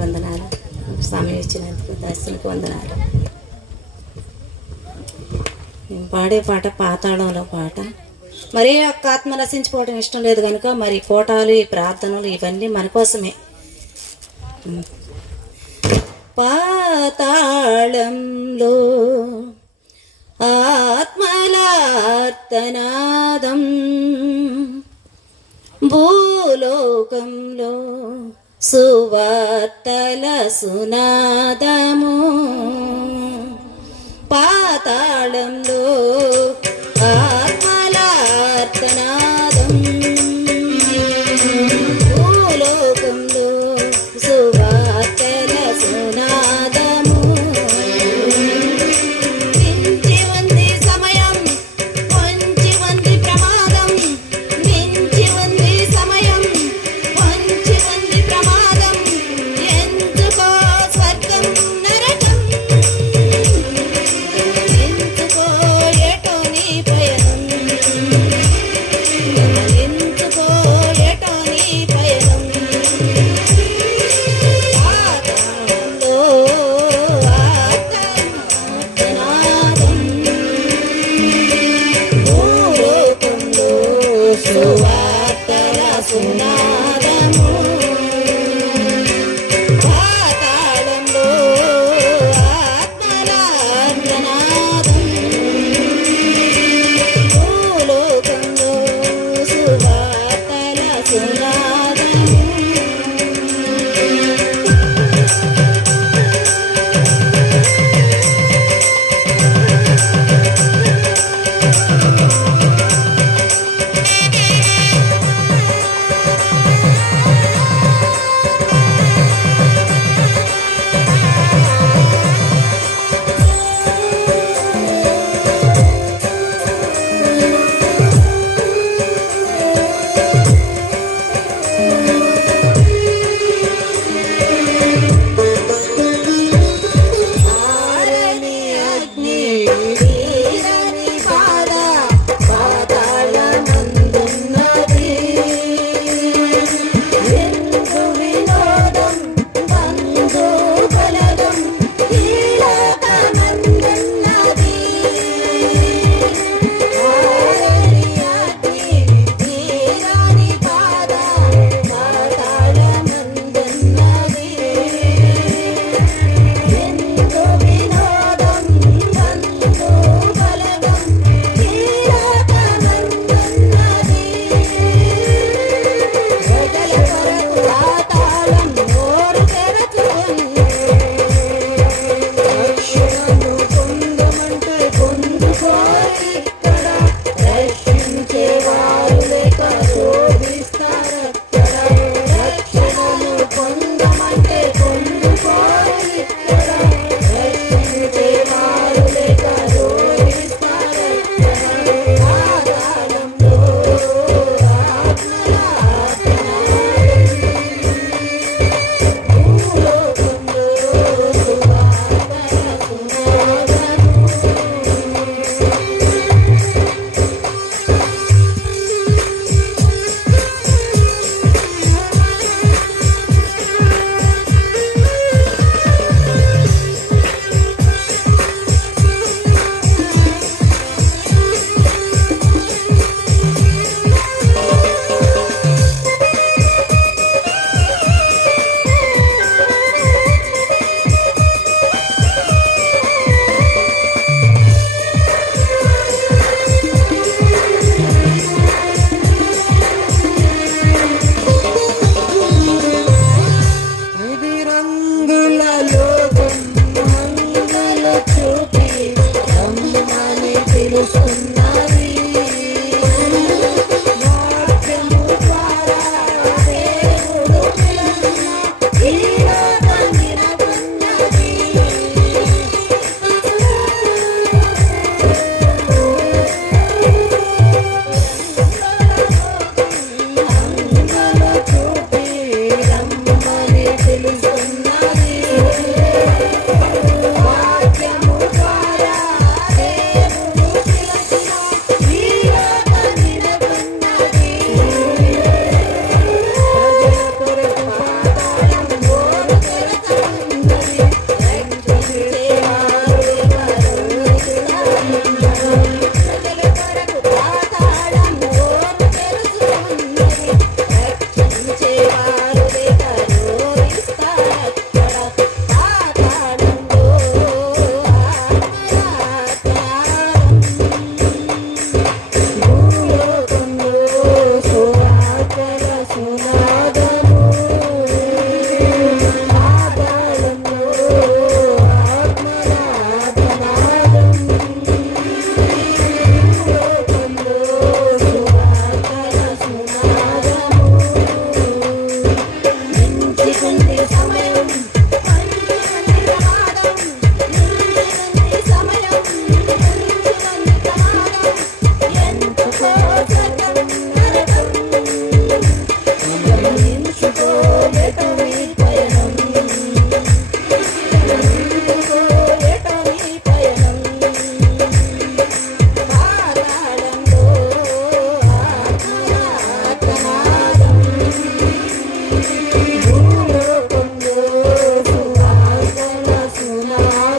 వందనాలు. సమయం ఇచ్చినందుకు దర్శనకు వందనాలు. నేను పాడే పాట పాతాళంలో పాట. మరే ఒక్క ఆత్మ నశించిపోవడం ఇష్టం లేదు కనుక మరి కోటాలు ఈ ప్రార్థనలు ఇవన్నీ మన కోసమే. పాతాళంలో ఆత్మలార్తనాదం. భూలోకంలో సువార్తల సునాదము పాతాళంలో Deus comigo.